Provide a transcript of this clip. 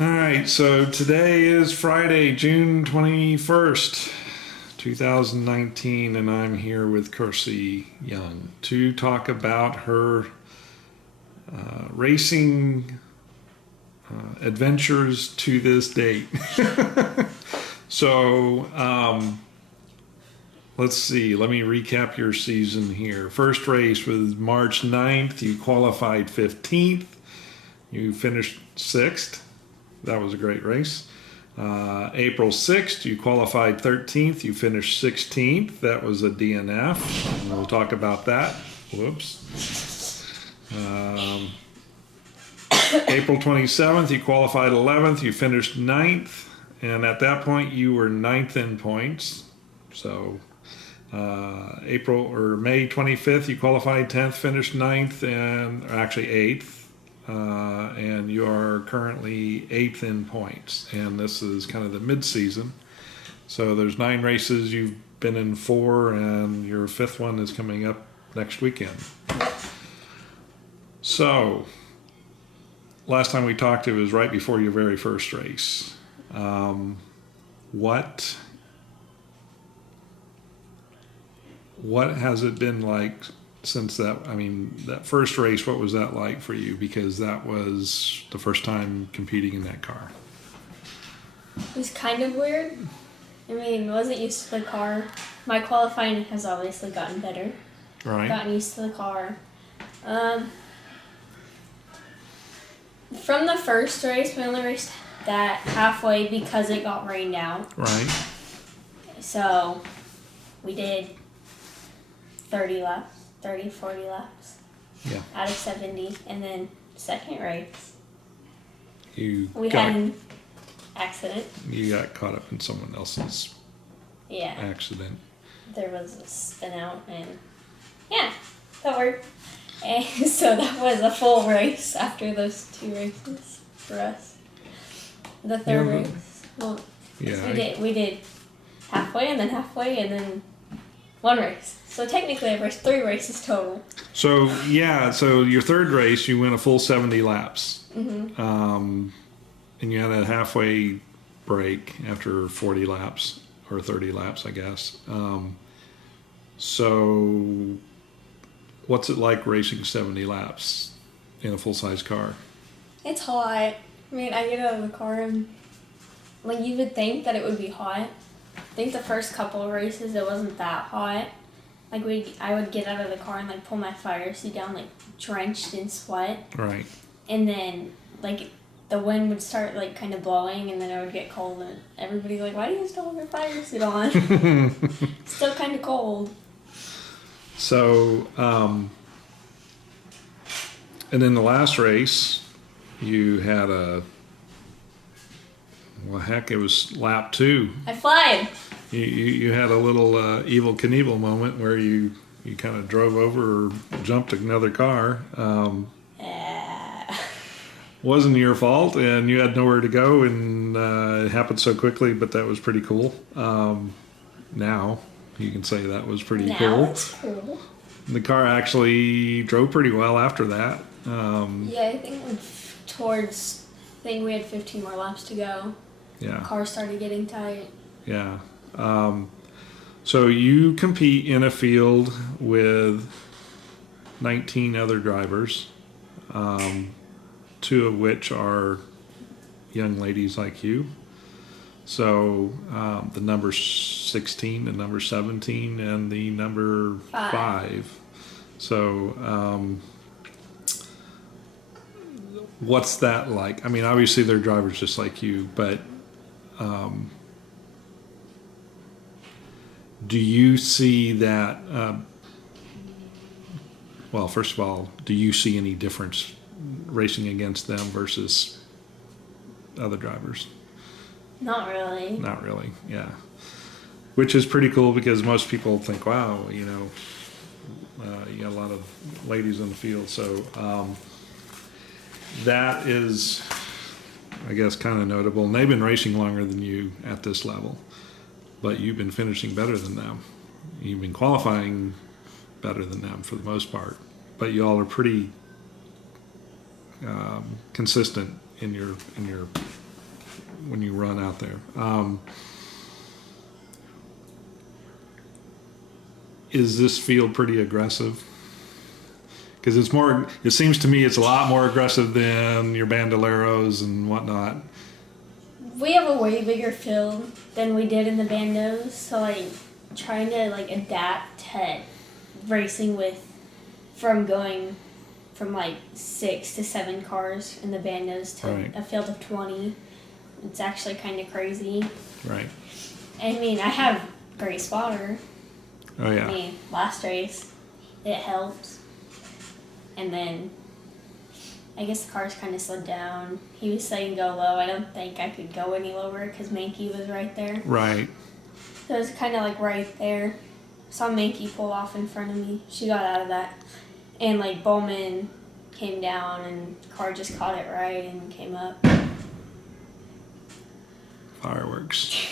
All right, so today is Friday, June 21st, 2019, and I'm here with Kercie Jung to talk about her racing adventures to this date. So, let's see, let me recap your season here. First race was March 9th, you qualified 15th, you finished 6th. That was a great race. April 6th, you qualified 13th. You finished 16th. That was a DNF. And we'll talk about that. Whoops. April 27th, you qualified 11th. You finished 9th. And at that point, you were 9th in points. So May 25th, you qualified 10th, finished 9th, and actually 8th. And you are currently 8th in points, and this is kind of the mid-season. So there's 9 races, you've been in 4, and your 5th one is coming up next weekend. So last time we talked, it was right before your very first race. What has it been like since that? I mean, that first race, what was that like for you? Because that was the first time competing in that car. It was kind of weird. I mean, I wasn't used to the car. My qualifying has obviously gotten better. Right. Gotten used to the car. From the first race, we only raced that halfway because it got rained out. Right. So we did 40 laps. Yeah. Out of 70. And then second race, We had an accident. You got caught up in someone else's Yeah. accident. There was a spin out, and yeah, that worked. And so that was a full race after those 2 races for us. The third race, well, Yeah. we did halfway and then 1 race. So technically, I raced 3 races total. So your third race, you went a full 70 laps. Mm-hmm. And you had a halfway break after 40 laps, or 30 laps, I guess. So what's it like racing 70 laps in a full-size car? It's hot. I mean, I get out of the car and, like, you would think that it would be hot. I think the first couple of races, it wasn't that hot. Like, I would get out of the car and, like, pull my fire suit down, like, drenched in sweat. Right. And then, like, the wind would start, like, kind of blowing, and then I would get cold, and everybody's like, why do you still have your fire suit on? It's still kind of cold. So, and in the last race, you had it was lap 2. I flied. You had a little Evil Knievel moment where you kind of drove over or jumped another car. Wasn't your fault, and you had nowhere to go, and it happened so quickly, but that was pretty cool. Now you can say that was pretty cool. It's cool. The car actually drove pretty well after that. Yeah, I think we had 15 more laps to go. Yeah. The car started getting tight. Yeah. So you compete in a field with 19 other drivers, 2 of which are young ladies like you. So the number 16, the number 17, and the number 5. So what's that like? I mean, obviously they're drivers just like you, but do you see that? Well, first of all, do you see any difference racing against them versus other drivers? Not really. Not really, yeah. Which is pretty cool because most people think, wow, you got a lot of ladies in the field. So that is, I guess, kind of notable. And they've been racing longer than you at this level, but you've been finishing better than them. You've been qualifying better than them for the most part, but you all are pretty consistent in your when you run out there. Is this field pretty aggressive? Because it's more, it seems to me it's a lot more aggressive than your bandoleros and whatnot. We have a way bigger field than we did in the bandos, so like trying to like adapt to racing from going from like 6 to 7 cars in the bandos to Right. a field of 20. It's actually kind of crazy. Right. I mean, I have great spotter. Oh yeah. I mean, last race, it helped. And then, I guess the cars kind of slowed down. He was saying go low. I don't think I could go any lower because Mankey was right there. Right. So it was kind of like right there. Saw Mankey pull off in front of me. She got out of that. And like Bowman came down and the car just caught it right and came up. Fireworks.